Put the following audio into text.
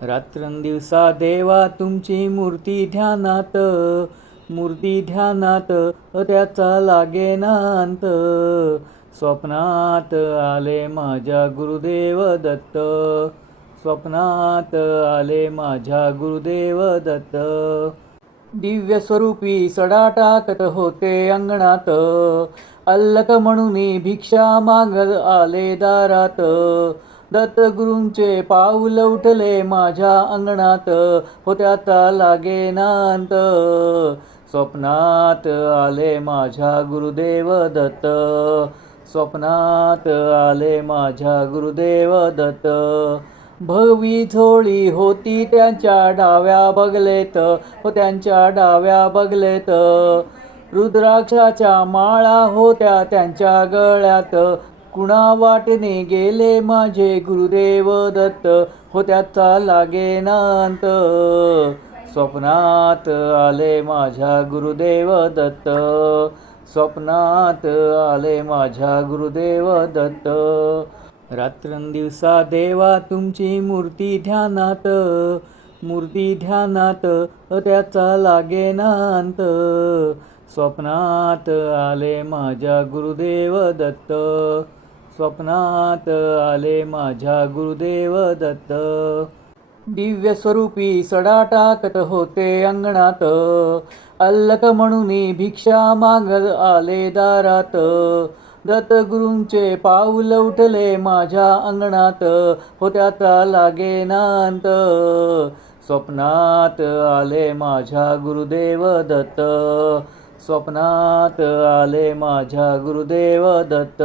रात्रंदिवसा देवा तुमची मूर्ती ध्यानात त्याचा लागेना अंत. स्वप्नात आले माझ्या गुरुदेव दत्त, स्वप्नात आले माझ्या गुरुदेव दत्त. दिव्य स्वरूपी सडा टाकत होते अंगणात, अल्लक म्हणून भिक्षा मागत आले दारात. दत्तगुरूंचे पाऊल उठले माझ्या अंगणात, त्याचा लागेना अंत. स्वप्नात आले माझ्या गुरुदेव दत्त, स्वप्नात आले माझ्या गुरुदेव दत्त. भगवी झोळी होती त्यांच्या डाव्या बगलेत, त्यांच्या डाव्या बगलेत. रुद्राक्षाच्या माळा होत्या त्यांच्या गळ्यात, कुणा वाटेने गेले माझे गुरुदेव दत्त, त्याचा लागेना अंत. स्वप्नात आले माझ्या गुरुदेव दत्त, स्वप्नात आले माझ्या गुरुदेव दत्त. रात्रंदिवसा देवा तुमची मूर्ती ध्यानात त्याचा लागेना अंत. स्वप्नात आले माझ्या गुरुदेव दत्त, स्वप्नात आले माझ्या गुरुदेव दत्त. दिव्य स्वरूपी सडा टाकत होते अंगणात, अल्लक म्हणून भिक्षा मागत आले दारात. दत्तगुरूंचे पाऊल उठले माझ्या अंगणात, त्याचा लागेना अंत. स्वप्नात आले माझ्या गुरुदेव दत्त, स्वप्नात आले माझ्या गुरुदेव दत्त.